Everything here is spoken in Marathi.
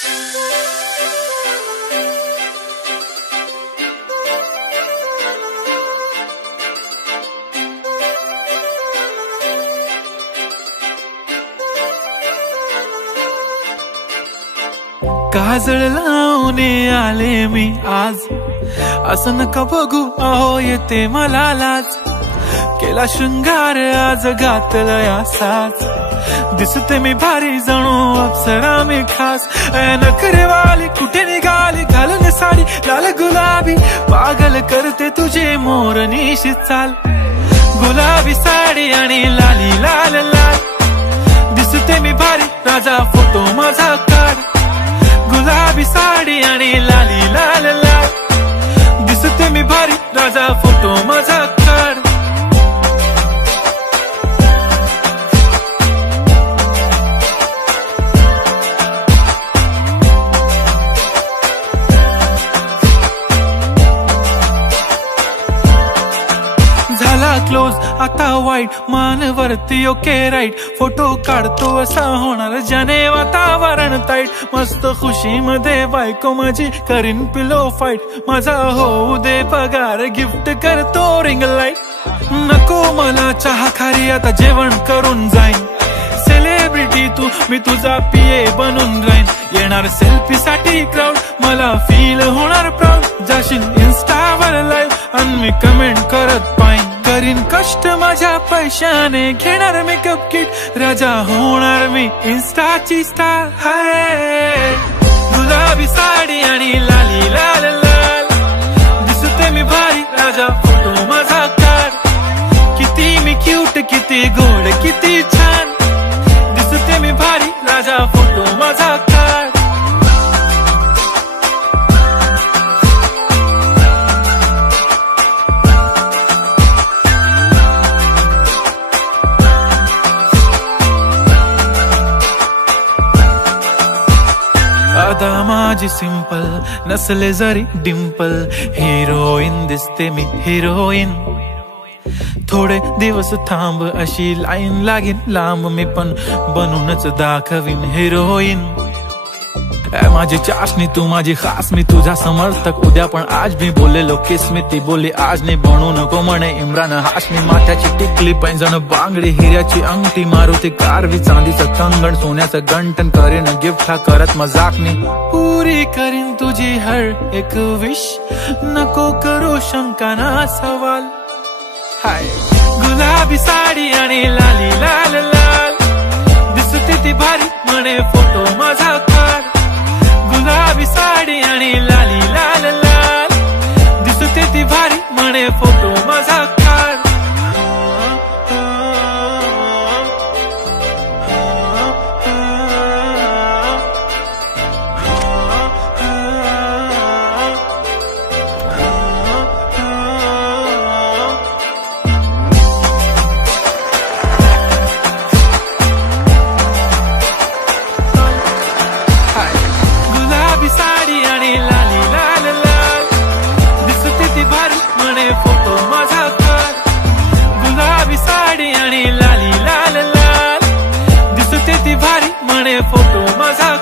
काजळ लावून आले मी आज, असं नका बघू अहो येते मला लाज। केला शृंगार आज घातलया साज, दिसते मी भारी जणू अप्सरा मी खास। नखरेवाली कुठे निघाली घालून साडी लाल गुलाबी, पागल करते तुझे मोरनीशी चाल। गुलाबी साडी आणि लाली लाल लाल, दिसते मी भारी राजा फोटो माझा काढ। गुलाबी साडी आणि लाली लाल लाल, दिसते मी भारी राजा फोटो माझा काढ। झाला क्लोज आता वाईट, मान वरती ओके राईट, फोटो काढतो असा होणार ज्याने वातावरण ताईट। मस्त खुशी मध्ये बायको माझी करीन पिलो फाईट, माझा होऊ दे पगार गिफ्ट करतो रिंग लाईट। नको मला चहा खारी आता जेवण करून जाईन, सेलिब्रिटी तू मी तुझा पीए बनून राहीन। येणार सेल्फी साठी क्राऊड मला फील होणार प्राऊड, जाशील इन्स्टावर लाईव्ह आणि मी कमेंट करत पाईन। करीन कष्ट माझ्या पैशाने घेणार मेकअप किट, राजा होणार मी इन्स्टाची स्टार। हाय गुलाबी साडी आणि लाली लाल लाल, दिसते मी भारी राजा फोटो माझा काढ। किती मी क्यूट किती गोड किती छान, दिसते मी भारी राजा फोटो माझा काढ। अदा माझी सिंपल नसले जरी डिंपल, हिरोईन दिसते मी हिरोईन। थोडे दिवस थांब अशी लाईन लागेल लांब, मी पण बनूनच दाखवीन हिरोईन। माझी चाशनी तू माझी खास, मी तुझा समर्थक उद्या पण आज मी बोललेलो किस मी, ती बोलली आज नाही बनू नको म्हणे इम्रान हाशमी। माथ्याची टिकली पैंजण बांगडी हिऱ्याची अंगठी, मारुती कारवी चांदीचं कंगण सोन्याचं गंटन, करीन गिफ्ट हा करत मजाकनी। पुरी करीन तुझी हर एक विश, नको करू शंका ना सवाल। हाय गुलाबी साडी आणि लाली लाल लाल, दिसते ती भारी म्हणे फोटो माझा काढ। गुलाबी साडी आणि लाली लाल लाल, दिसते ती भारी म्हणे फोटो माझा काढ। साडी आणि लाली लाल लाल, दिसते ती भारी म्हणे फोटो माझा काढ। गुलाबी साडी आणि लाली लाल लाल, दिसते ती भारी म्हणे फोटो माझा